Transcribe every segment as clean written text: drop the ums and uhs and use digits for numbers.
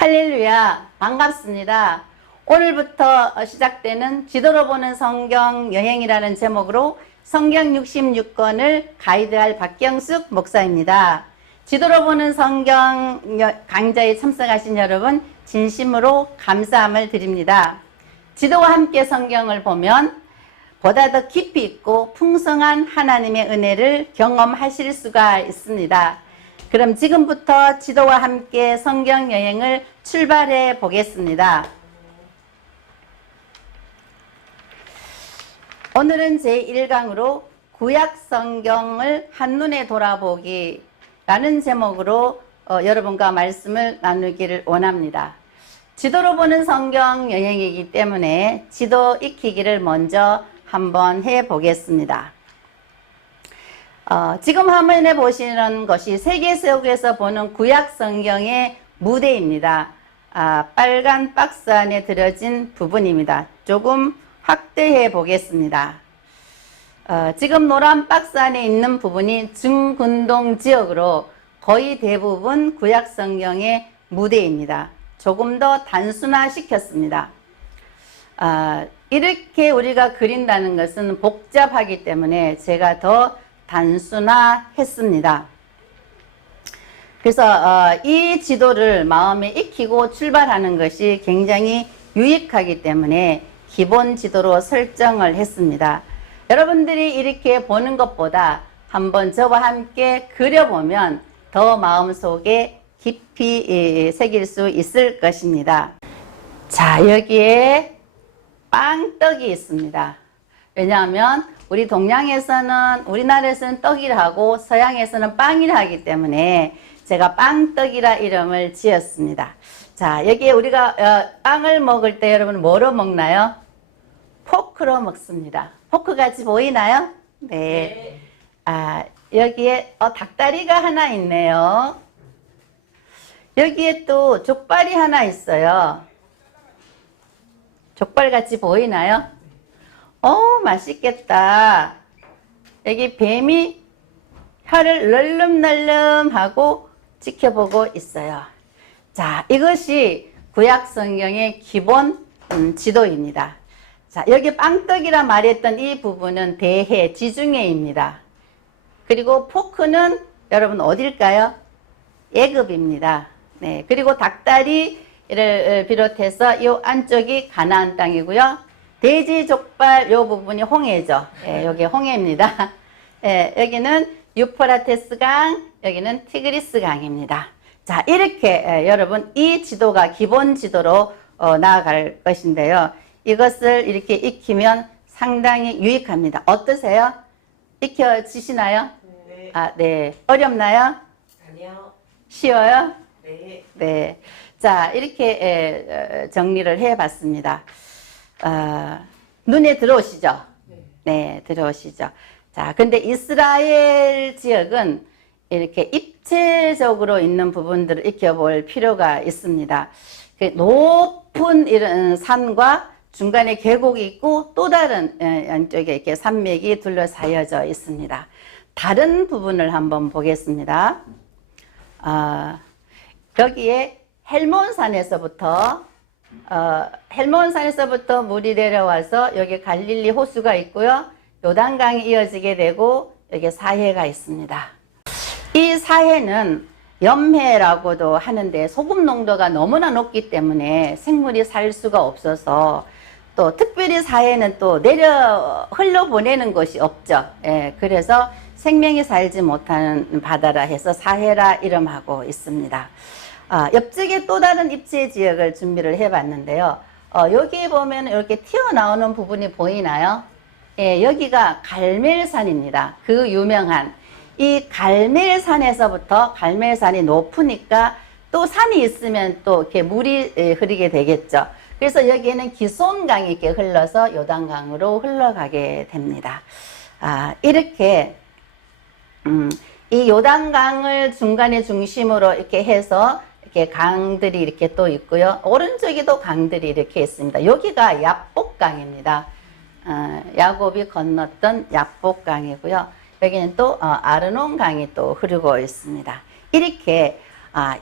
할렐루야, 반갑습니다. 오늘부터 시작되는 지도로 보는 성경 여행이라는 제목으로 성경 66권을 가이드할 박경숙 목사입니다. 지도로 보는 성경 강좌에 참석하신 여러분 진심으로 감사함을 드립니다. 지도와 함께 성경을 보면 보다 더 깊이 있고 풍성한 하나님의 은혜를 경험하실 수가 있습니다. 그럼 지금부터 지도와 함께 성경 여행을 출발해 보겠습니다. 오늘은 제1강으로 구약 성경을 한눈에 돌아보기 라는 제목으로 여러분과 말씀을 나누기를 원합니다. 지도로 보는 성경 여행이기 때문에 지도 익히기를 먼저 한번 해 보겠습니다. 지금 화면에 보시는 것이 세계세계에서 보는 구약 성경의 무대입니다. 빨간 박스 안에 들어진 부분입니다. 조금 확대해 보겠습니다. 지금 노란 박스 안에 있는 부분이 중근동 지역으로 거의 대부분 구약 성경의 무대입니다. 조금 더 단순화시켰습니다. 이렇게 우리가 그린다는 것은 복잡하기 때문에 제가 더 단순화했습니다. 그래서 이 지도를 마음에 익히고 출발하는 것이 굉장히 유익하기 때문에 기본 지도로 설정을 했습니다. 여러분들이 이렇게 보는 것보다 한번 저와 함께 그려보면 더 마음속에 깊이 새길 수 있을 것입니다. 자, 여기에 빵떡이 있습니다. 왜냐하면 우리 동양에서는 우리나라에서는 떡이라 하고 서양에서는 빵이라 하기 때문에 제가 빵떡이라 이름을 지었습니다. 자, 여기에 우리가 빵을 먹을 때 여러분 뭐로 먹나요? 포크로 먹습니다. 포크 같이 보이나요? 네. 여기에 닭다리가 하나 있네요. 여기에 또 족발이 하나 있어요. 족발 같이 보이나요? 맛있겠다. 여기 뱀이 혀를 널름널름하고 지켜보고 있어요. 자, 이것이 구약 성경의 기본 지도입니다. 자, 여기 빵떡이라 말했던 이 부분은 대해, 지중해입니다. 그리고 포크는 여러분 어딜까요? 애굽입니다. 네, 그리고 닭다리를 비롯해서 이 안쪽이 가나안 땅이고요. 돼지 족발 요 부분이 홍해죠. 예, 여기 홍해입니다. 예, 여기는 유프라테스 강, 여기는 티그리스 강입니다. 자, 이렇게 여러분 이 지도가 기본 지도로 나아갈 것인데요. 이것을 이렇게 익히면 상당히 유익합니다. 어떠세요? 익혀지시나요? 네. 네. 어렵나요? 아니요. 쉬워요? 네. 네. 자, 이렇게 정리를 해 봤습니다. 눈에 들어오시죠? 네, 들어오시죠. 자, 근데 이스라엘 지역은 이렇게 입체적으로 있는 부분들을 익혀볼 필요가 있습니다. 높은 이런 산과 중간에 계곡이 있고 또 다른 안쪽에 이렇게 산맥이 둘러싸여져 있습니다. 다른 부분을 한번 보겠습니다. 여기에 헬몬산에서부터 헬몬산에서부터 물이 내려와서 여기 갈릴리 호수가 있고요. 요단강이 이어지게 되고 여기 사해가 있습니다. 이 사해는 염해라고도 하는데 소금 농도가 너무나 높기 때문에 생물이 살 수가 없어서 또 특별히 사해는 또 내려 흘러보내는 것이 없죠. 예, 그래서 생명이 살지 못하는 바다라 해서 사해라 이름하고 있습니다. 옆쪽에 또 다른 입체 지역을 준비를 해 봤는데요. 여기에 보면 이렇게 튀어나오는 부분이 보이나요? 예, 여기가 갈멜산입니다. 그 유명한 이 갈멜산에서부터 갈멜산이 높으니까 또 산이 있으면 또 이렇게 물이 흐르게 되겠죠. 그래서 여기에는 기손강이 이렇게 흘러서 요단강으로 흘러가게 됩니다. 이렇게 이 요단강을 중간에 중심으로 이렇게 해서 이렇게 강들이 이렇게 또 있고요. 오른쪽에도 강들이 이렇게 있습니다. 여기가 야복강입니다. 야곱이 건넜던 야복강이고요. 여기는 또 아르논강이 또 흐르고 있습니다. 이렇게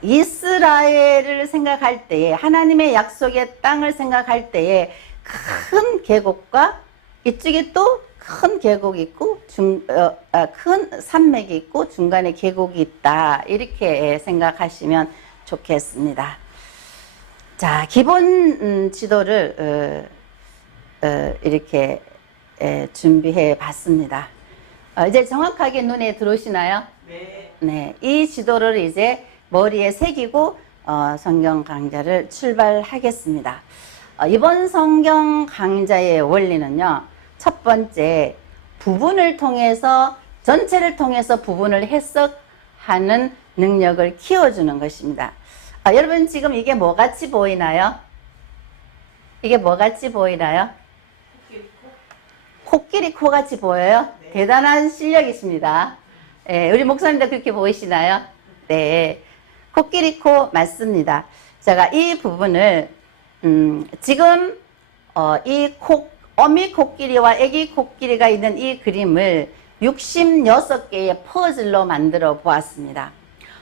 이스라엘을 생각할 때에 하나님의 약속의 땅을 생각할 때에 큰 계곡과 이쪽에 또 큰 계곡이 있고 큰 산맥이 있고 중간에 계곡이 있다 이렇게 생각하시면 좋겠습니다. 자, 기본 지도를 이렇게 준비해 봤습니다. 이제 정확하게 눈에 들어오시나요? 네. 네, 이 지도를 이제 머리에 새기고 성경 강좌를 출발하겠습니다. 이번 성경 강좌의 원리는요. 첫 번째, 부분을 통해서 전체를 통해서 부분을 해석하는 능력을 키워주는 것입니다. 여러분 지금 이게 뭐 같이 보이나요? 이게 뭐 같이 보이나요? 코끼리 코 같이 보여요? 네. 대단한 실력이십니다. 예, 우리 목사님도 그렇게 보이시나요? 네, 코끼리 코 맞습니다. 제가 이 부분을 지금 어미 코끼리와 애기 코끼리가 있는 이 그림을 66개의 퍼즐로 만들어 보았습니다.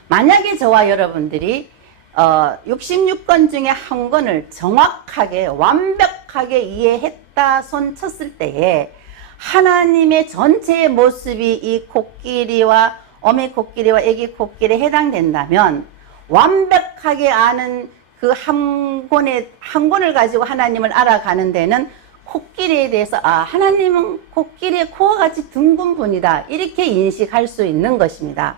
만약에 저와 여러분들이 66권 중에 한 권을 정확하게 완벽하게 이해했다 손 쳤을 때에 하나님의 전체의 모습이 이 코끼리와 어미 코끼리와 애기 코끼리에 해당된다면 완벽하게 아는 그 한 권을 가지고 하나님을 알아가는 데는 코끼리에 대해서 하나님은 코끼리의 코와 같이 둥근 분이다 이렇게 인식할 수 있는 것입니다.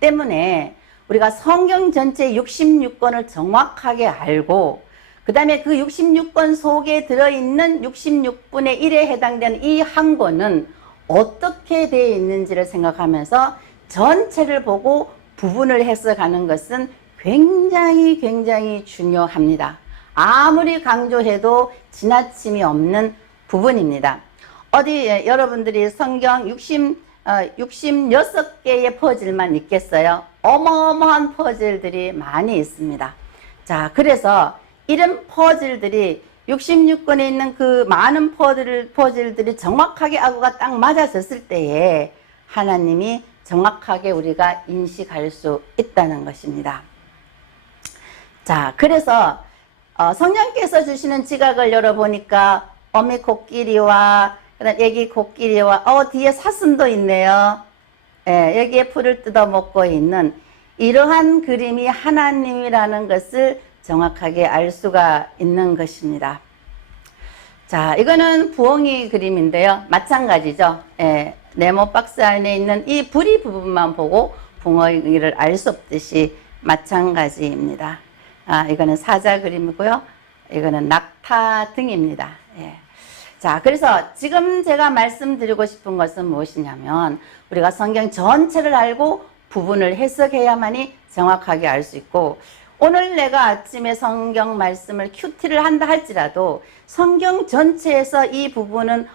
때문에 우리가 성경 전체 66권을 정확하게 알고 그 다음에 그 66권 속에 들어있는 66분의 1에 해당되는 이 한 권은 어떻게 되어 있는지를 생각하면서 전체를 보고 부분을 해석하는 것은 굉장히 중요합니다. 아무리 강조해도 지나침이 없는 부분입니다. 여러분들이 성경 66개의 퍼즐만 있겠어요? 어마어마한 퍼즐들이 많이 있습니다. 자, 그래서 이런 퍼즐들이 66권에 있는 그 많은 퍼즐들이 정확하게 아구가 딱 맞아졌을 때에 하나님이 정확하게 우리가 인식할 수 있다는 것입니다. 자, 그래서 성령께서 주시는 지각을 열어보니까 어미 코끼리와 그다음 애기 코끼리와 뒤에 사슴도 있네요. 예, 여기에 풀을 뜯어 먹고 있는 이러한 그림이 하나님이라는 것을 정확하게 알 수가 있는 것입니다. 자, 이거는 부엉이 그림인데요. 마찬가지죠. 예, 네모 박스 안에 있는 이 부리 부분만 보고 부엉이를 알 수 없듯이 마찬가지입니다. 이거는 사자 그림이고요. 이거는 낙타 등입니다. 예. 자, 그래서 지금 제가 말씀드리고 싶은 것은 무엇이냐면 우리가 성경 전체를 알고 부분을 해석해야만이 정확하게 알 수 있고 오늘 내가 아침에 성경 말씀을 큐티를 한다 할지라도 성경 전체에서 이 부분은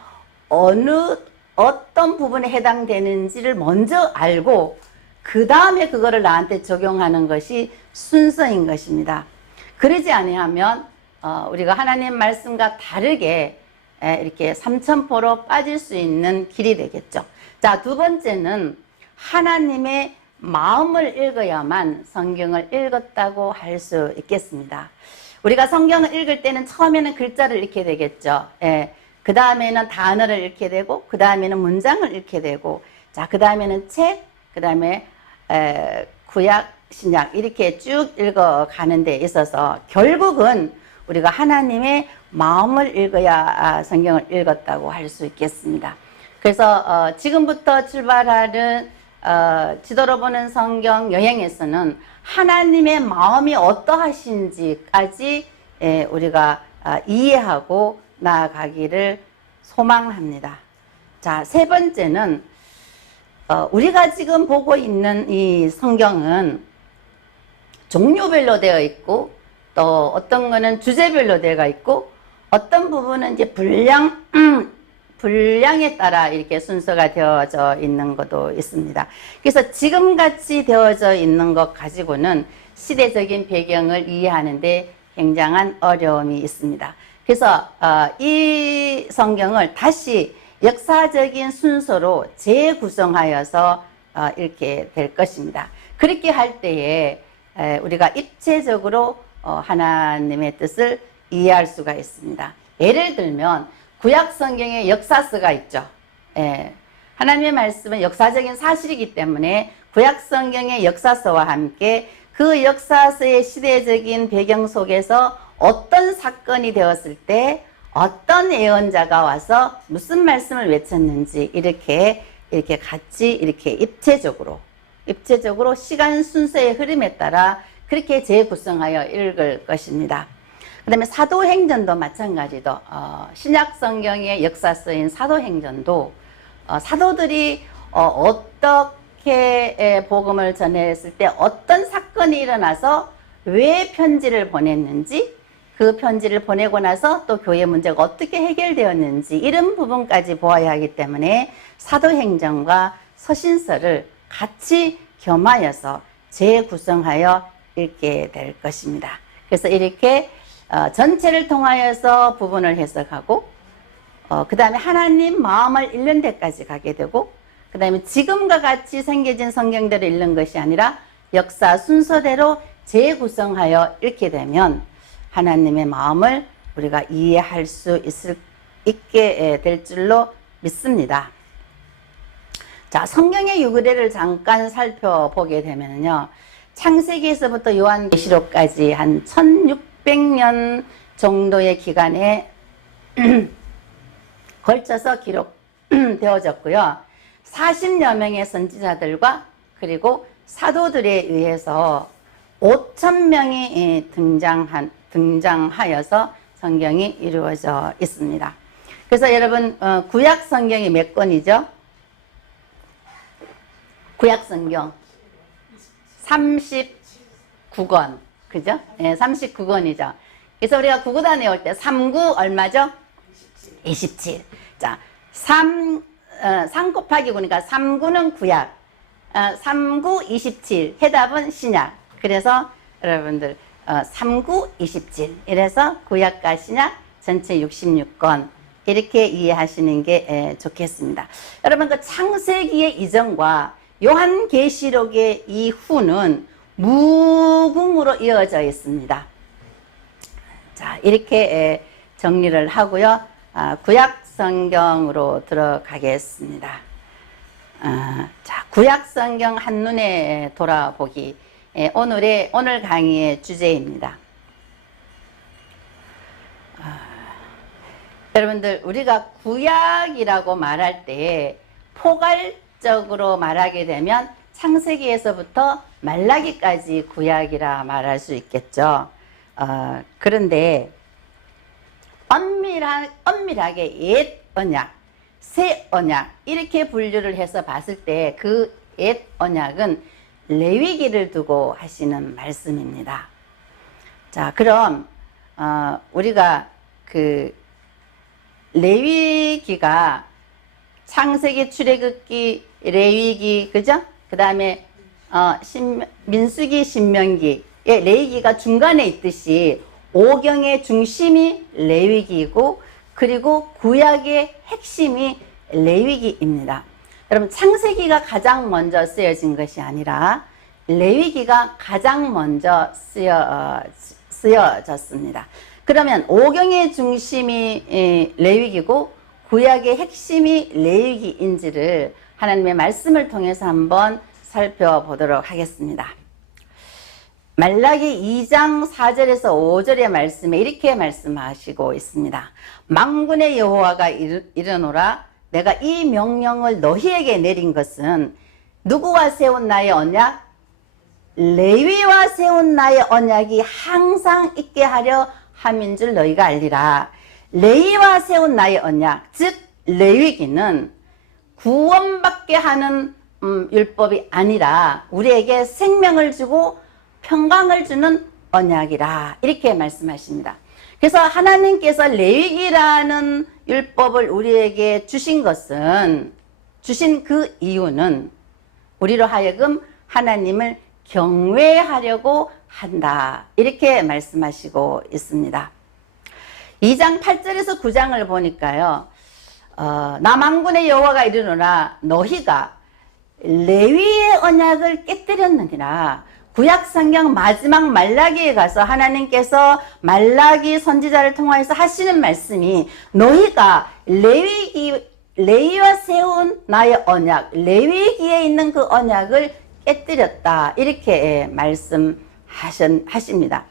어떤 부분에 해당되는지를 먼저 알고 그 다음에 그거를 나한테 적용하는 것이 순서인 것입니다. 그러지 아니하면 우리가 하나님 말씀과 다르게 이렇게 삼천포로 빠질 수 있는 길이 되겠죠. 자, 두 번째는 하나님의 마음을 읽어야만 성경을 읽었다고 할 수 있겠습니다. 우리가 성경을 읽을 때는 처음에는 글자를 읽게 되겠죠. 그 다음에는 단어를 읽게 되고 그 다음에는 문장을 읽게 되고 자, 그 다음에는 책, 그 다음에 구약, 신약 이렇게 쭉 읽어가는 데 있어서 결국은 우리가 하나님의 마음을 읽어야 성경을 읽었다고 할 수 있겠습니다. 그래서 지금부터 출발하는 지도로 보는 성경 여행에서는 하나님의 마음이 어떠하신지까지 우리가 이해하고 나아가기를 소망합니다. 자, 세 번째는 우리가 지금 보고 있는 이 성경은 종류별로 되어 있고 또 어떤 거는 주제별로 되어 있고 어떤 부분은 이제 분량에 따라 이렇게 순서가 되어져 있는 것도 있습니다. 그래서 지금같이 되어져 있는 것 가지고는 시대적인 배경을 이해하는데 굉장한 어려움이 있습니다. 그래서 이 성경을 다시 역사적인 순서로 재구성하여서 읽게 될 것입니다. 그렇게 할 때에 우리가 입체적으로 하나님의 뜻을 이해할 수가 있습니다. 예를 들면 구약 성경에 역사서가 있죠. 하나님의 말씀은 역사적인 사실이기 때문에 구약 성경의 역사서와 함께 그 역사서의 시대적인 배경 속에서 어떤 사건이 되었을 때 어떤 예언자가 와서 무슨 말씀을 외쳤는지 이렇게 같이 이렇게 입체적으로 시간 순서의 흐름에 따라 그렇게 재구성하여 읽을 것입니다. 그 다음에 사도행전도 마찬가지도 신약 성경의 역사서인 사도행전도 사도들이 어떻게 복음을 전했을 때 어떤 사건이 일어나서 왜 편지를 보냈는지, 그 편지를 보내고 나서 또 교회 문제가 어떻게 해결되었는지 이런 부분까지 보아야 하기 때문에 사도행전과 서신서를 같이 겸하여서 재구성하여 읽게 될 것입니다. 그래서 이렇게 전체를 통하여서 부분을 해석하고 그 다음에 하나님 마음을 읽는 데까지 가게 되고 그 다음에 지금과 같이 생겨진 성경대로 읽는 것이 아니라 역사 순서대로 재구성하여 읽게 되면 하나님의 마음을 우리가 이해할 수 있게 될 줄로 믿습니다. 자, 성경의 유래를 잠깐 살펴보게 되면요. 창세기에서부터 요한계시록까지 한 1600년 정도의 기간에 걸쳐서 기록되어졌고요. 40여 명의 선지자들과 그리고 사도들에 의해서 5,000명이 등장하여서 성경이 이루어져 있습니다. 그래서 여러분 구약 성경이 몇 권이죠? 구약 성경 39권, 그죠? 네, 39권이죠. 그래서 우리가 구구단에 올 때 3구 얼마죠? 27. 자, 3 곱하기 9니까 3구는 구약, 3구 27, 해답은 신약. 그래서 여러분들 3구 27. 이래서 구약과 신약 전체 66권 이렇게 이해하시는 게 좋겠습니다. 여러분 그 창세기의 이전과 요한계시록의 이후는 무궁으로 이어져 있습니다. 자, 이렇게 정리를 하고요. 구약 성경으로 들어가겠습니다. 자, 구약 성경 한눈에 돌아보기. 오늘 강의의 주제입니다. 여러분들, 우리가 구약이라고 말할 때 포괄적으로 말하게 되면 창세기에서부터 말라기까지 구약이라 말할 수 있겠죠. 그런데 엄밀하게 옛 언약, 새 언약 이렇게 분류를 해서 봤을 때 그 옛 언약은 레위기를 두고 하시는 말씀입니다. 자, 그럼 우리가 그 레위기가 창세기, 출애굽기, 레위기, 그죠? 그 다음에 민수기, 신명기, 레위기가 중간에 있듯이 오경의 중심이 레위기이고 그리고 구약의 핵심이 레위기입니다. 여러분 창세기가 가장 먼저 쓰여진 것이 아니라 레위기가 가장 먼저 쓰여졌습니다. 그러면 오경의 중심이 레위기고 구약의 핵심이 레위기인지를 하나님의 말씀을 통해서 한번 살펴보도록 하겠습니다. 말라기 2장 4절에서 5절의 말씀에 이렇게 말씀하시고 있습니다. 만군의 여호와가 이르노라 내가 이 명령을 너희에게 내린 것은 누구와 세운 나의 언약? 레위와 세운 나의 언약이 항상 있게 하려 함인 줄 너희가 알리라. 레위와 세운 나의 언약, 즉 레위기는 구원받게 하는 율법이 아니라 우리에게 생명을 주고 평강을 주는 언약이라 이렇게 말씀하십니다. 그래서 하나님께서 레위기라는 율법을 우리에게 주신 그 이유는 우리로 하여금 하나님을 경외하려고 한다 이렇게 말씀하시고 있습니다. 2장 8절에서 9장을 보니까요. 나 만군의 여호와가 이르노라 너희가 레위의 언약을 깨뜨렸느니라 구약 성경 마지막 말라기에 가서 하나님께서 말라기 선지자를 통하여서 하시는 말씀이 너희가 레위와 세운 나의 언약, 레위기에 있는 그 언약을 깨뜨렸다. 이렇게 말씀하십니다.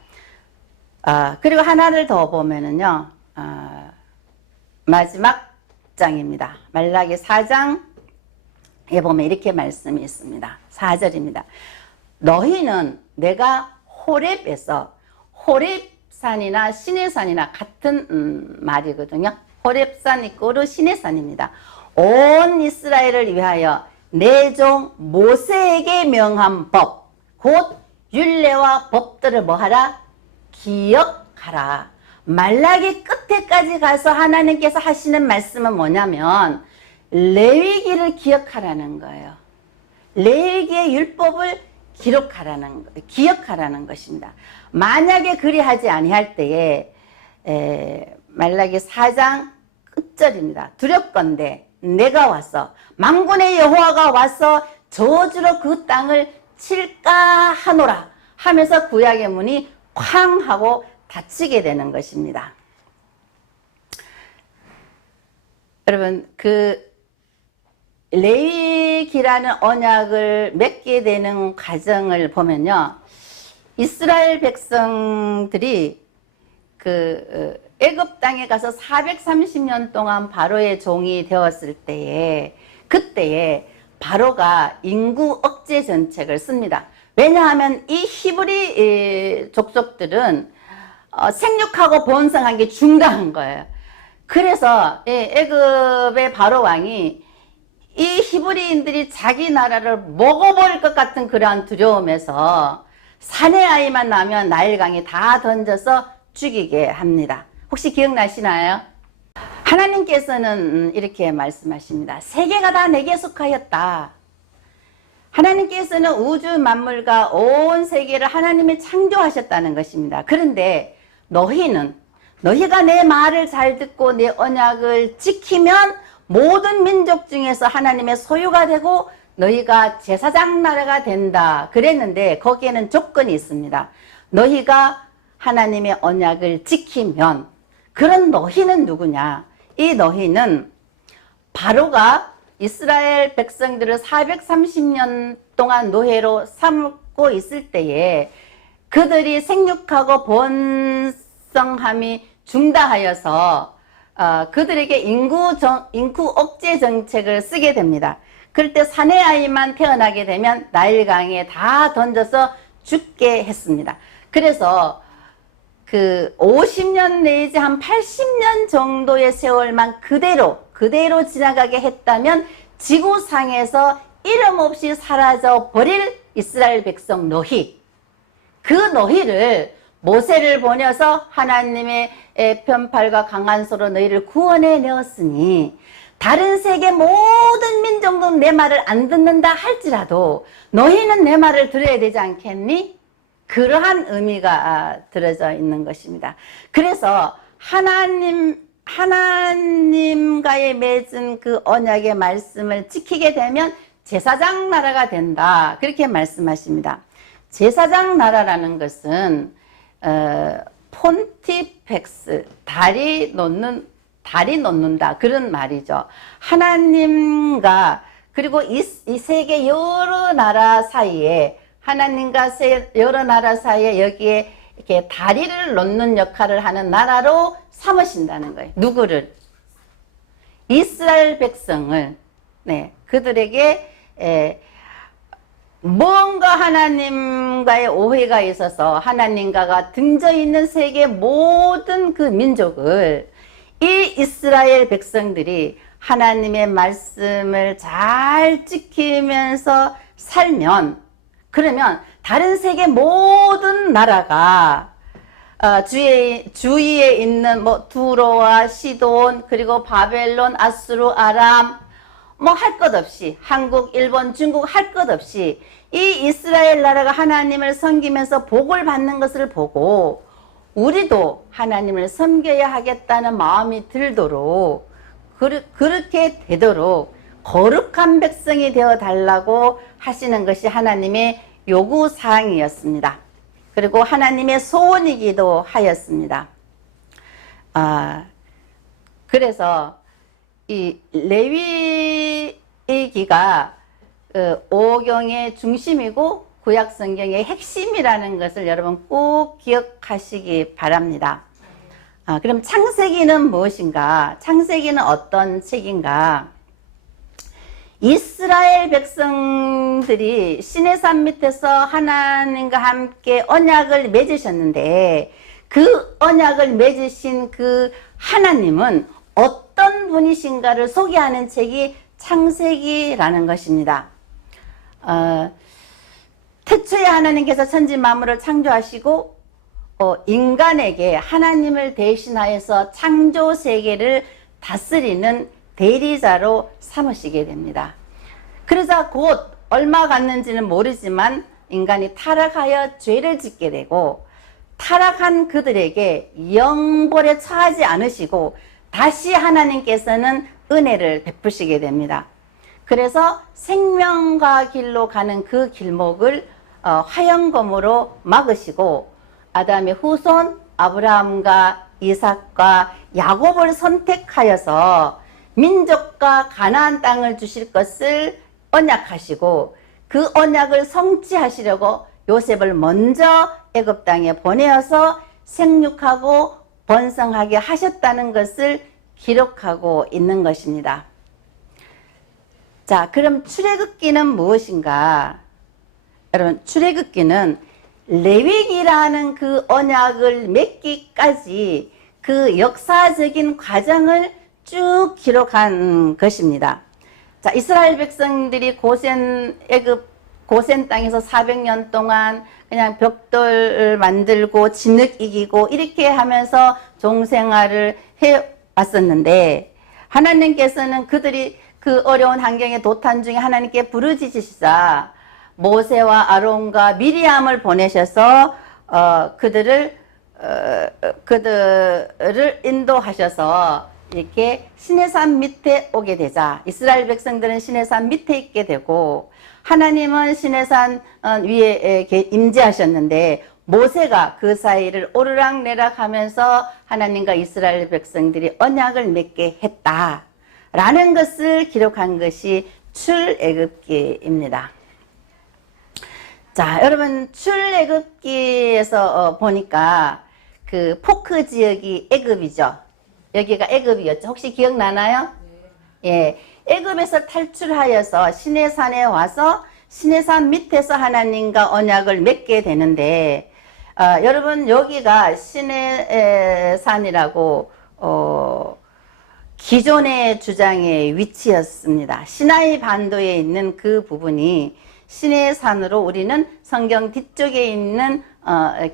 그리고 하나를 더 보면은요, 마지막 장입니다. 말라기 4장에 보면 이렇게 말씀이 있습니다. 4절입니다. 너희는 내가 호렙에서, 호렙산이나 시내산이나 같은 말이거든요. 호렙산 이꼬르 시내산입니다. 온 이스라엘을 위하여 내 종 모세에게 명한 법, 곧 율례와 법들을 뭐하라? 기억하라. 말라기 끝에까지 가서 하나님께서 하시는 말씀은 뭐냐면 레위기를 기억하라는 거예요. 레위기의 율법을 기억하라는 것입니다. 만약에 그리하지 아니할 때에 말라기 4장 끝절입니다. 두렵건대 내가 와서 만군의 여호와가 와서 저주로 그 땅을 칠까 하노라 하면서 구약의 문이 쾅 하고 닫히게 되는 것입니다. 여러분, 그 레위기라는 언약을 맺게 되는 과정을 보면요, 이스라엘 백성들이 그 애굽 땅에 가서 430년 동안 바로의 종이 되었을 때에, 그때에 바로가 인구 억제 정책을 씁니다. 왜냐하면 이 히브리 족속들은 생육하고 번성한 게 중요한 거예요. 그래서 애굽의 바로 왕이 이 히브리인들이 자기 나라를 먹어버릴 것 같은 그러한 두려움에서 사내 아이만 나면 나일강에 다 던져서 죽이게 합니다. 혹시 기억나시나요? 하나님께서는 이렇게 말씀하십니다. 세계가 다 내게 속하였다. 하나님께서는 우주 만물과 온 세계를 하나님이 창조하셨다는 것입니다. 그런데 너희가 내 말을 잘 듣고 내 언약을 지키면 모든 민족 중에서 하나님의 소유가 되고 너희가 제사장 나라가 된다. 그랬는데 거기에는 조건이 있습니다. 너희가 하나님의 언약을 지키면, 그런 너희는 누구냐? 이 너희는 바로가 이스라엘 백성들을 430년 동안 노예로 삼고 있을 때에 그들이 생육하고 번성함이 중단하여서 그들에게 인구 억제 정책을 쓰게 됩니다. 그럴 때 사내 아이만 태어나게 되면 나일강에 다 던져서 죽게 했습니다. 그래서 그 50년 내지 한 80년 정도의 세월만 그대로 지나가게 했다면 지구상에서 이름 없이 사라져 버릴 이스라엘 백성 너희, 그 너희를 모세를 보내서 하나님의 편팔과 강한 소로 너희를 구원해 내었으니 다른 세계 모든 민족도 내 말을 안 듣는다 할지라도 너희는 내 말을 들어야 되지 않겠니? 그러한 의미가 들어져 있는 것입니다. 그래서 하나님과의 맺은 그 언약의 말씀을 지키게 되면 제사장 나라가 된다. 그렇게 말씀하십니다. 제사장 나라라는 것은 폰티펙스, 다리 놓는다 그런 말이죠. 하나님과 그리고 이 세계 여러 나라 사이에, 하나님과 여러 나라 사이에 여기에 이렇게 다리를 놓는 역할을 하는 나라로 삼으신다는 거예요. 누구를? 이스라엘 백성을. 네, 그들에게 뭔가 하나님과의 오해가 있어서 하나님과가 등져 있는 세계 모든 그 민족을 이 이스라엘 백성들이 하나님의 말씀을 잘 지키면서 살면, 그러면 다른 세계 모든 나라가 주위에 있는 뭐 두로와 시돈, 그리고 바벨론, 아수르, 아람, 뭐 할 것 없이, 한국, 일본, 중국 할 것 없이 이 이스라엘 나라가 하나님을 섬기면서 복을 받는 것을 보고 우리도 하나님을 섬겨야 하겠다는 마음이 들도록, 그렇게 되도록 거룩한 백성이 되어 달라고 하시는 것이 하나님의 요구 사항이었습니다. 그리고 하나님의 소원이기도 하였습니다. 그래서 이 레위기가 오경의 중심이고 구약 성경의 핵심이라는 것을 여러분 꼭 기억하시기 바랍니다. 그럼 창세기는 무엇인가? 창세기는 어떤 책인가? 이스라엘 백성들이 시내산 밑에서 하나님과 함께 언약을 맺으셨는데 그 언약을 맺으신 그 하나님은 어떤 분이신가를 소개하는 책이 창세기라는 것입니다. 태초에 하나님께서 천지 만물을 창조하시고 인간에게 하나님을 대신하여서 창조 세계를 다스리는 대리자로 삼으시게 됩니다. 그러자 곧 얼마 갔는지는 모르지만 인간이 타락하여 죄를 짓게 되고 타락한 그들에게 영벌에 처하지 않으시고 다시 하나님께서는 은혜를 베푸시게 됩니다. 그래서 생명과 길로 가는 그 길목을 화영검으로 막으시고 아담의 후손 아브라함과 이삭과 야곱을 선택하여서 민족과 가나안 땅을 주실 것을 언약하시고 그 언약을 성취하시려고 요셉을 먼저 애굽 땅에 보내어서 생육하고 번성하게 하셨다는 것을 기록하고 있는 것입니다. 자, 그럼 출애굽기는 무엇인가? 여러분, 출애굽기는 레위기라는 그 언약을 맺기까지 그 역사적인 과정을 쭉 기록한 것입니다. 자, 이스라엘 백성들이 애굽 고센 땅에서 400년 동안 그냥 벽돌을 만들고 진흙 이기고 이렇게 하면서 종생활을 해 왔었는데 하나님께서는 그들이 그 어려운 환경의 도탄 중에 하나님께 부르짖으시자 모세와 아론과 미리암을 보내셔서 그들을 인도하셔서 이렇게 시내산 밑에 오게 되자 이스라엘 백성들은 시내산 밑에 있게 되고 하나님은 시내산 위에 임재하셨는데 모세가 그 사이를 오르락내락 하면서 하나님과 이스라엘 백성들이 언약을 맺게 했다라는 것을 기록한 것이 출애굽기입니다. 자, 여러분 출애굽기에서 보니까 그 포크 지역이 애굽이죠. 여기가 애굽이었죠. 혹시 기억나나요? 예, 애굽에서 탈출하여서 시내산에 와서 시내산 밑에서 하나님과 언약을 맺게 되는데 여러분 여기가 시내산이라고 기존의 주장의 위치였습니다. 시나이 반도에 있는 그 부분이 시내산으로 우리는 성경 뒤쪽에 있는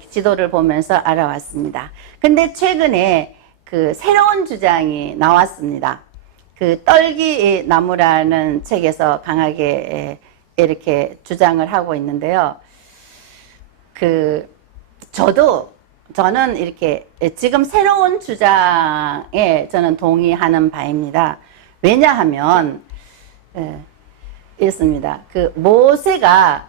지도를 보면서 알아왔습니다. 근데 최근에 그 새로운 주장이 나왔습니다. 그 떨기 나무라는 책에서 강하게 이렇게 주장을 하고 있는데요. 저는 이렇게 지금 새로운 주장에 저는 동의하는 바입니다. 왜냐하면 이렇습니다. 그 모세가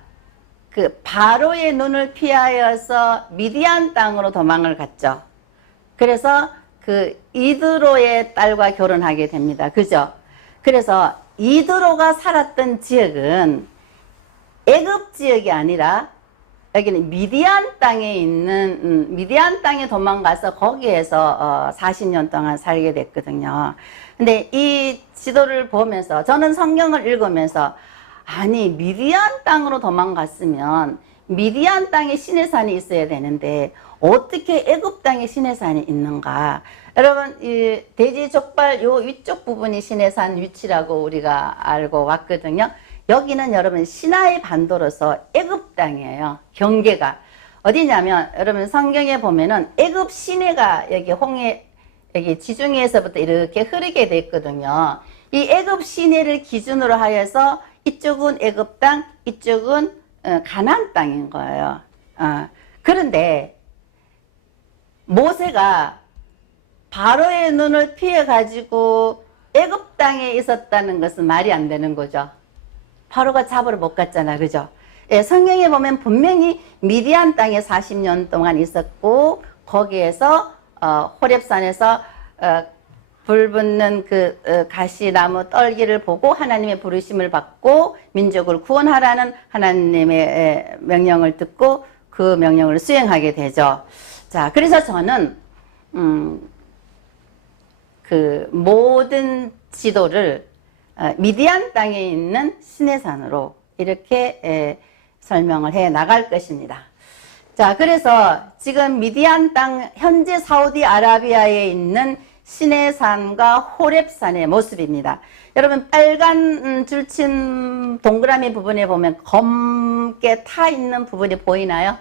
그 바로의 눈을 피하여서 미디안 땅으로 도망을 갔죠. 그래서 그 이드로의 딸과 결혼하게 됩니다. 그죠? 그래서 이드로가 살았던 지역은 애굽 지역이 아니라 여기는 미디안 땅에 있는 미디안 땅에 도망가서 거기에서 40년 동안 살게 됐거든요. 근데 이 지도를 보면서 저는 성경을 읽으면서 아니 미디안 땅으로 도망갔으면 미디안 땅에 시내산이 있어야 되는데 어떻게 애굽 땅에 시내산이 있는가? 여러분 이 대지 족발 요 위쪽 부분이 시내산 위치라고 우리가 알고 왔거든요. 여기는 여러분 시나이 반도로서 애굽 땅이에요. 경계가 어디냐면 여러분 성경에 보면은 애굽 시내가 여기 지중해에서부터 이렇게 흐르게 됐거든요. 이 애굽 시내를 기준으로 하여서 이쪽은 애굽 땅, 이쪽은 가나안 땅인 거예요. 그런데 모세가 바로의 눈을 피해 가지고 애굽 땅에 있었다는 것은 말이 안 되는 거죠. 바로가 잡으러 못 갔잖아, 그죠? 예, 성경에 보면 분명히 미디안 땅에 40년 동안 있었고 거기에서 호렙산에서 불 붙는 그 가시나무 떨기를 보고 하나님의 부르심을 받고 민족을 구원하라는 하나님의 명령을 듣고 그 명령을 수행하게 되죠. 자, 그래서 저는 그 모든 지도를 미디안 땅에 있는 시내산으로 이렇게 설명을 해 나갈 것입니다. 자, 그래서 지금 미디안 땅 현재 사우디아라비아에 있는 시내산과 호렙산의 모습입니다. 여러분 빨간 줄친 동그라미 부분에 보면 검게 타 있는 부분이 보이나요?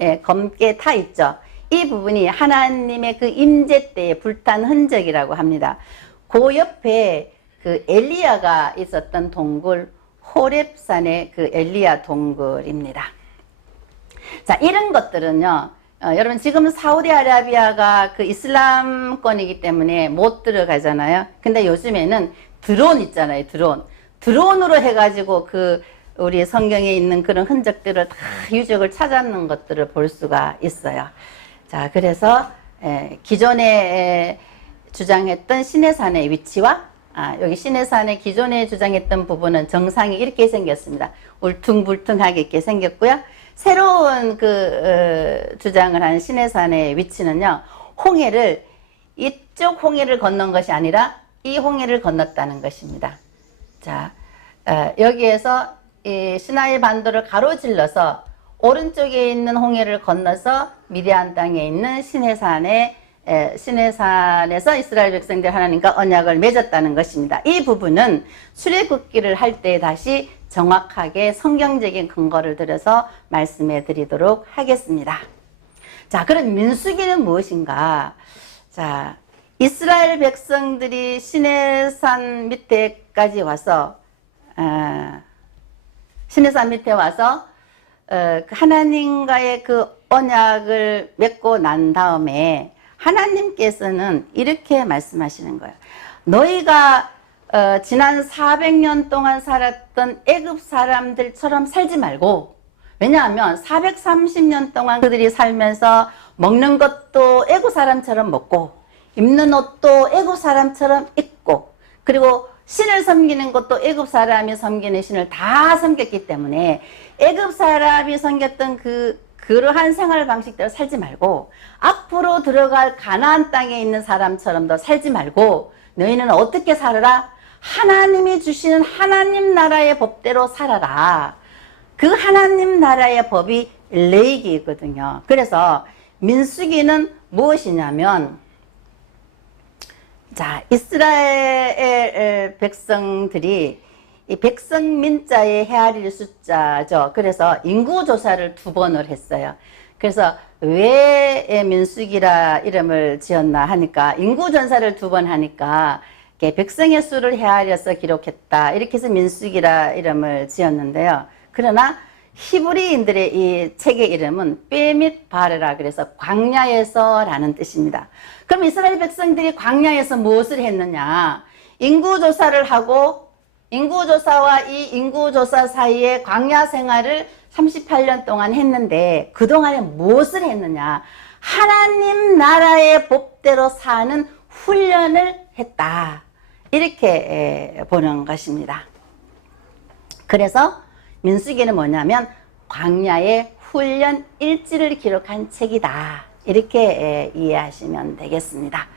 예, 검게 타 있죠. 이 부분이 하나님의 그 임재 때에 불탄 흔적이라고 합니다. 그 옆에 그 엘리야가 있었던 동굴 호렙산의 그 엘리야 동굴입니다. 자, 이런 것들은요, 여러분 지금 사우디아라비아가 그 이슬람권이기 때문에 못 들어가잖아요. 근데 요즘에는 드론 있잖아요. 드론으로 해가지고 그 우리 성경에 있는 그런 흔적들을 다 유적을 찾아내는 것들을 볼 수가 있어요. 자, 그래서 기존에 주장했던 시내산의 위치와 여기 시내산의 기존에 주장했던 부분은 정상이 이렇게 생겼습니다. 울퉁불퉁하게 이렇게 생겼고요. 새로운 그 주장을 한 시내산의 위치는요, 홍해를 이쪽 홍해를 건넌 것이 아니라 이 홍해를 건넜다는 것입니다. 자, 여기에서 이 시나이 반도를 가로질러서 오른쪽에 있는 홍해를 건너서 미디안 땅에 있는 시내산에서 이스라엘 백성들 하나님과 언약을 맺었다는 것입니다. 이 부분은 출애굽기를 할 때 다시 정확하게 성경적인 근거를 들어서 말씀해 드리도록 하겠습니다. 자, 그럼 민수기는 무엇인가? 자, 이스라엘 백성들이 시내산 밑에까지 와서 시내산 밑에 와서 하나님과의 그 언약을 맺고 난 다음에 하나님께서는 이렇게 말씀하시는 거예요. 너희가 지난 400년 동안 살았던 애굽 사람들처럼 살지 말고, 왜냐하면 430년 동안 그들이 살면서 먹는 것도 애굽 사람처럼 먹고 입는 옷도 애굽 사람처럼 입고, 그리고 신을 섬기는 것도 애굽 사람이 섬기는 신을 다 섬겼기 때문에 애굽 사람이 섬겼던 그러한 생활 방식대로 살지 말고 앞으로 들어갈 가나안 땅에 있는 사람처럼도 살지 말고 너희는 어떻게 살아라? 하나님이 주시는 하나님 나라의 법대로 살아라. 그 하나님 나라의 법이 레위기거든요. 그래서 민수기는 무엇이냐면, 자, 이스라엘 백성들이 이 백성 민자의 헤아릴 숫자죠. 그래서 인구조사를 2번을 했어요. 그래서 왜 민수기라 이름을 지었나 하니까, 인구전사를 2번 하니까 백성의 수를 헤아려서 기록했다. 이렇게 해서 민수기라 이름을 지었는데요. 그러나 히브리인들의 이 책의 이름은 뼈밋 바레라, 그래서 광야에서 라는 뜻입니다. 그럼 이스라엘 백성들이 광야에서 무엇을 했느냐? 인구조사를 하고 인구조사와 이 인구조사 사이에 광야 생활을 38년 동안 했는데 그동안에 무엇을 했느냐? 하나님 나라의 법대로 사는 훈련을 했다. 이렇게 보는 것입니다. 그래서 민수기는 뭐냐면 광야의 훈련 일지를 기록한 책이다. 이렇게 이해하시면 되겠습니다.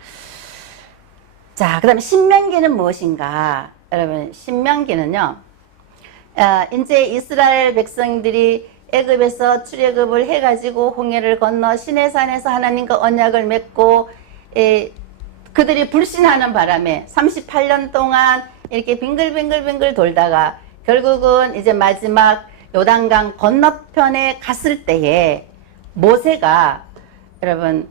자, 그 다음에 신명기는 무엇인가? 여러분, 신명기는요, 이제 이스라엘 백성들이 애굽에서 출애굽을 해가지고 홍해를 건너 시내산에서 하나님과 언약을 맺고 그들이 불신하는 바람에 38년 동안 이렇게 빙글빙글 돌다가 결국은 이제 마지막 요단강 건너편에 갔을 때에 모세가, 여러분,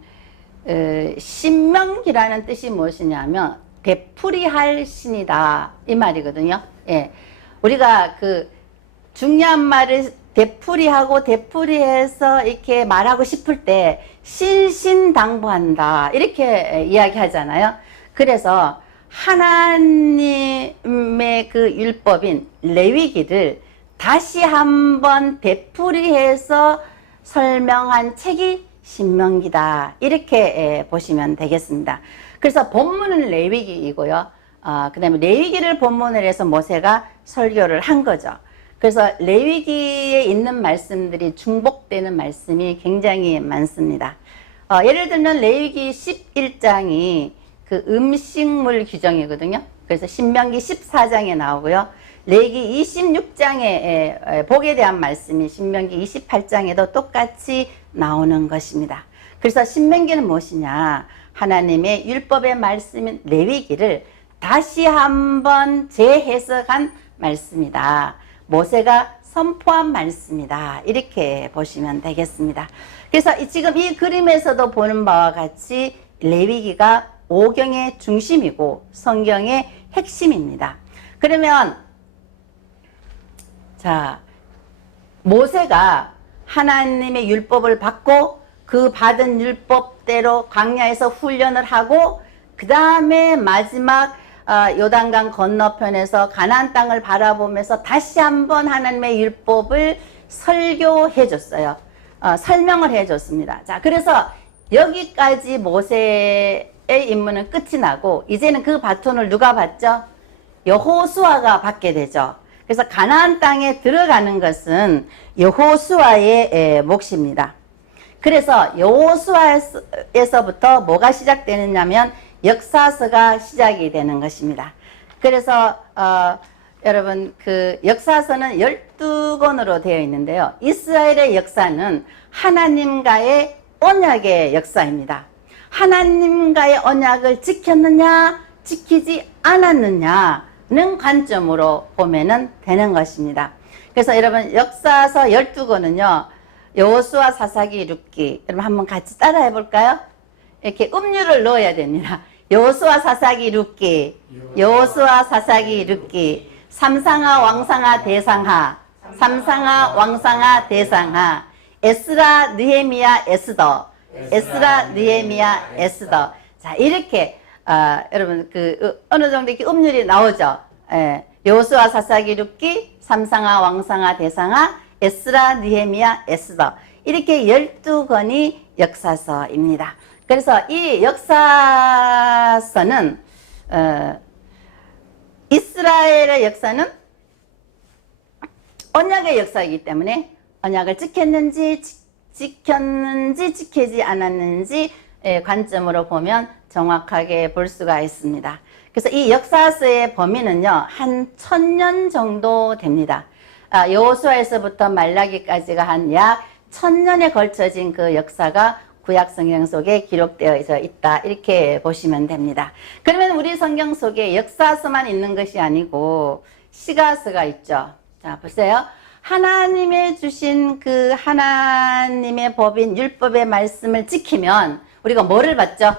신명기라는 뜻이 무엇이냐면 되풀이할 신이다 이 말이거든요. 예, 우리가 그 중요한 말을 되풀이해서 이렇게 말하고 싶을 때 신신당부한다 이렇게 이야기하잖아요. 그래서 하나님의 그 율법인 레위기를 다시 한번 되풀이해서 설명한 책이 신명기다. 이렇게 보시면 되겠습니다. 그래서 본문은 레위기이고요. 그 다음에 레위기를 본문으로 해서 모세가 설교를 한 거죠. 그래서 레위기에 있는 말씀들이 중복되는 말씀이 굉장히 많습니다. 예를 들면 레위기 11장이 그 음식물 규정이거든요. 그래서 신명기 14장에 나오고요. 레위기 26장에 복에 대한 말씀이 신명기 28장에도 똑같이 나오는 것입니다. 그래서 신명기는 무엇이냐? 하나님의 율법의 말씀인 레위기를 다시 한번 재해석한 말씀이다. 모세가 선포한 말씀이다. 이렇게 보시면 되겠습니다. 그래서 지금 이 그림에서도 보는 바와 같이 레위기가 오경의 중심이고 성경의 핵심입니다. 그러면 자, 모세가 하나님의 율법을 받고 그 받은 율법대로 광야에서 훈련을 하고 그 다음에 마지막 요단강 건너편에서 가나안 땅을 바라보면서 다시 한번 하나님의 율법을 설교해 줬어요. 설명을 해 줬습니다. 자, 그래서 여기까지 모세의 임무는 끝이 나고 이제는 그 바톤을 누가 받죠? 여호수아가 받게 되죠. 그래서 가나안 땅에 들어가는 것은 여호수아의 몫입니다. 그래서 여호수아에서부터 뭐가 시작되느냐면 역사서가 시작이 되는 것입니다. 그래서 여러분 그 역사서는 12권으로 되어 있는데요. 이스라엘의 역사는 하나님과의 언약의 역사입니다. 하나님과의 언약을 지켰느냐 지키지 않았느냐는 관점으로 보면은 되는 것입니다. 그래서 여러분 역사서 12권은요. 여호수아 사사기 룻기 여러분 한번 같이 따라해 볼까요? 이렇게 음률을 넣어야 됩니다. 여호수아 사사기 룻기 여호수아 사사기 룻기 삼상하 왕상하 대상하 삼상하 왕상하 대상하 에스라 느헤미야 에스더 에스라 느헤미야 에스더. 자, 이렇게 여러분 그 어느 정도 이렇게 음률이 나오죠. 여호수아 사사기 룻기 삼상하 왕상하 대상하 에스라 느헤미야 에스더. 이렇게 12권이 역사서입니다. 그래서 이 역사서는 이스라엘의 역사는 언약의 역사이기 때문에 언약을 지켰는지 지키지 않았는지 관점으로 보면 정확하게 볼 수가 있습니다. 그래서 이 역사서의 범위는요 한 1000년 정도 됩니다. 여호수아에서부터 말라기까지가 한 약 1000년에 걸쳐진 그 역사가 구약 성경 속에 기록되어 있다. 이렇게 보시면 됩니다. 그러면 우리 성경 속에 역사서만 있는 것이 아니고 시가서가 있죠. 자, 보세요. 하나님의 주신 그 하나님의 법인 율법의 말씀을 지키면 우리가 뭐를 받죠?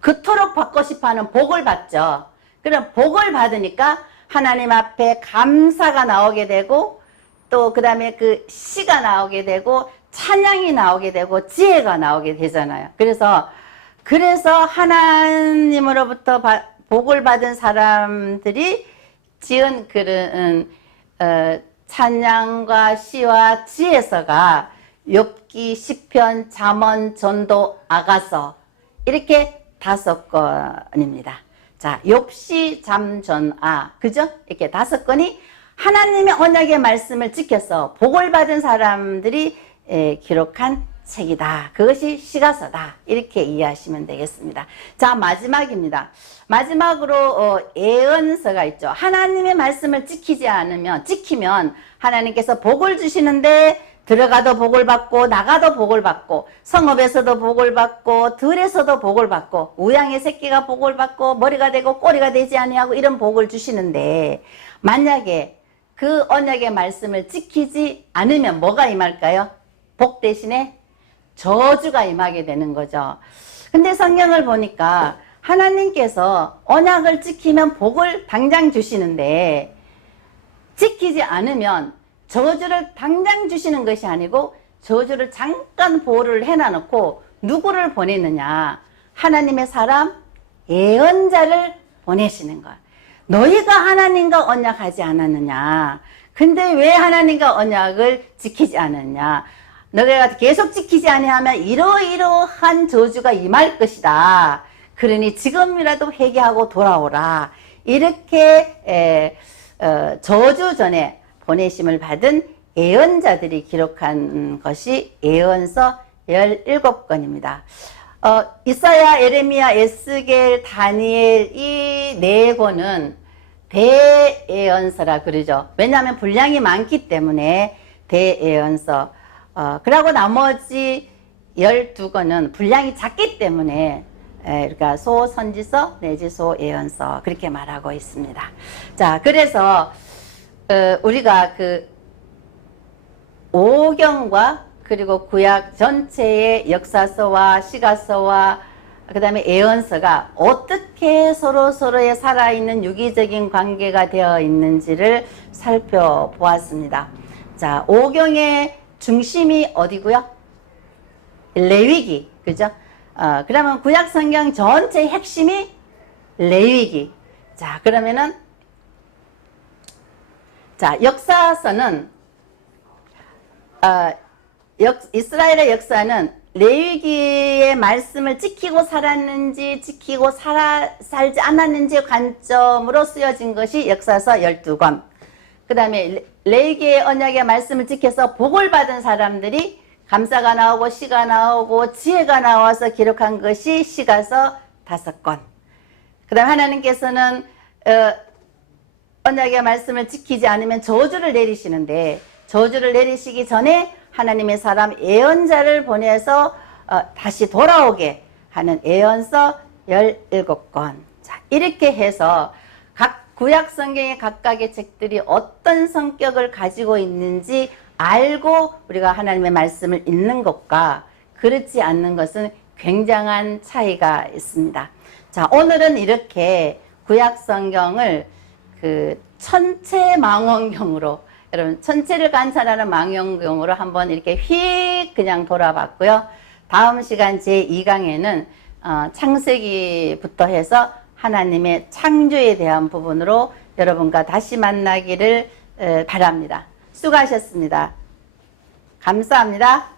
그토록 받고 싶어하는 복을 받죠. 그럼 복을 받으니까 하나님 앞에 감사가 나오게 되고 또 그 다음에 그 시가 나오게 되고 찬양이 나오게 되고 지혜가 나오게 되잖아요. 그래서 하나님으로부터 복을 받은 사람들이 지은 그런 찬양과 시와 지혜서가 욥기, 시편, 잠언, 전도, 아가서 이렇게 5권입니다. 자, 욥시, 잠, 전, 그죠? 이렇게 5권이 하나님의 언약의 말씀을 지켜서 복을 받은 사람들이 기록한 책이다. 그것이 시가서다. 이렇게 이해하시면 되겠습니다. 자, 마지막입니다. 마지막으로 예언서가 있죠. 하나님의 말씀을 지키면 하나님께서 복을 주시는데 들어가도 복을 받고 나가도 복을 받고 성읍에서도 복을 받고 들에서도 복을 받고 우양의 새끼가 복을 받고 머리가 되고 꼬리가 되지 아니하고 이런 복을 주시는데 만약에 그 언약의 말씀을 지키지 않으면 뭐가 임할까요? 복 대신에 저주가 임하게 되는 거죠. 근데 성경을 보니까 하나님께서 언약을 지키면 복을 당장 주시는데 지키지 않으면 저주를 당장 주시는 것이 아니고 저주를 잠깐 보호를 해놔놓고 누구를 보내느냐? 하나님의 사람 예언자를 보내시는 거야. 너희가 하나님과 언약하지 않았느냐. 근데 왜 하나님과 언약을 지키지 않았냐. 너희가 계속 지키지 아니하면 이러이러한 저주가 임할 것이다. 그러니 지금이라도 회개하고 돌아오라. 이렇게 저주 전에 보내심을 받은 예언자들이 기록한 것이 예언서 17권입니다. 이사야, 예레미야, 에스겔, 다니엘 이 네 권은 대예언서라 그러죠. 왜냐하면 분량이 많기 때문에 대예언서. 그리고 나머지 12권은 분량이 작기 때문에 그러니까 소선지서 내지 소예언서 그렇게 말하고 있습니다. 자, 그래서 우리가 그 오경과 그리고 구약 전체의 역사서와 시가서와 그 다음에 예언서가 어떻게 서로의 살아있는 유기적인 관계가 되어 있는지를 살펴보았습니다. 자, 오경의 중심이 어디고요? 레위기, 그죠? 그러면 구약 성경 전체의 핵심이 레위기. 자, 그러면은 자, 역사서는 이스라엘의 역사는 레위기의 말씀을 지키고 살았는지 지키고 살지 않았는지 관점으로 쓰여진 것이 역사서 12권. 그 다음에 레위기의 언약의 말씀을 지켜서 복을 받은 사람들이 감사가 나오고 시가 나오고 지혜가 나와서 기록한 것이 시가서 5권. 그 다음에 하나님께서는 언약의 말씀을 지키지 않으면 저주를 내리시는데 저주를 내리시기 전에 하나님의 사람 예언자를 보내서 다시 돌아오게 하는 예언서 17권. 자, 이렇게 해서 각 구약 성경의 각각의 책들이 어떤 성격을 가지고 있는지 알고 우리가 하나님의 말씀을 읽는 것과 그렇지 않는 것은 굉장한 차이가 있습니다. 자, 오늘은 이렇게 구약 성경을 그 천체 망원경으로 여러분 천체를 관찰하는 망원경으로 한번 이렇게 휙 그냥 돌아봤고요. 다음 시간 제2강에는 창세기부터 해서 하나님의 창조에 대한 부분으로 여러분과 다시 만나기를 바랍니다. 수고하셨습니다. 감사합니다.